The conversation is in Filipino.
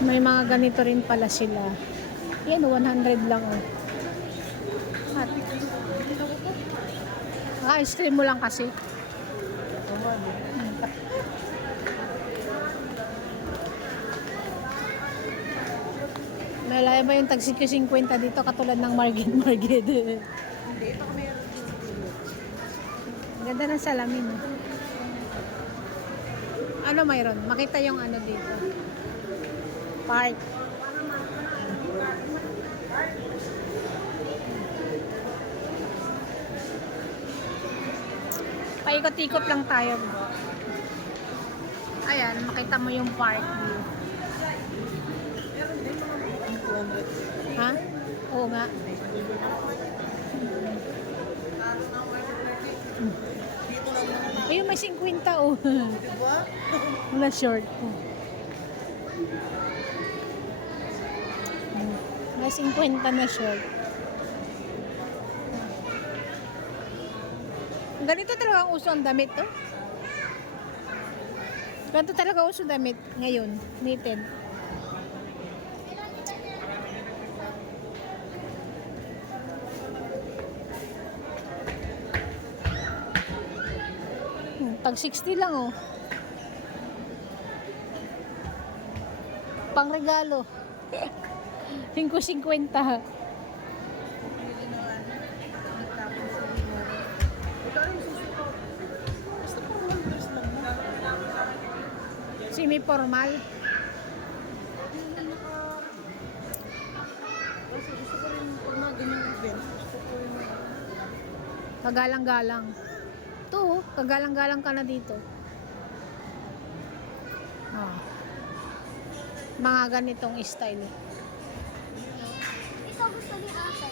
May mga ganito rin pala sila. Yan, 100 lang oh. At, ice cream mo lang kasi. Malaya ba yung tagsik 50 dito katulad ng Margit? Hindi, baka meron. Ganda ng salamin. Oh. Ano mayroon? Makita yung ano dito. Park. Paikot-ikot lang tayo. Ayan, makita mo yung park view. Meron din mga 200. Ha? Oo nga. Dito lang naman. Ayun, may 50 oh. Diba? Wala short. May 50 na short. Ganito talaga ang uso ang damit to. Ganito talaga uso damit ngayon. Knitted. Tag 60 lang oh. Pang regalo. 5.50. Pili naman. Tapos sa iyo. Ikaw rin susuko. Basta po lang dress lang. Semi-formal. Kasi gusto ko rin pag mga ganyang event. Gusto ko rin Kagalang-galang. Ito oh, kagalang-galang ka na dito. Ah. Mga ganitong style. Ikaw gusto ni Ate.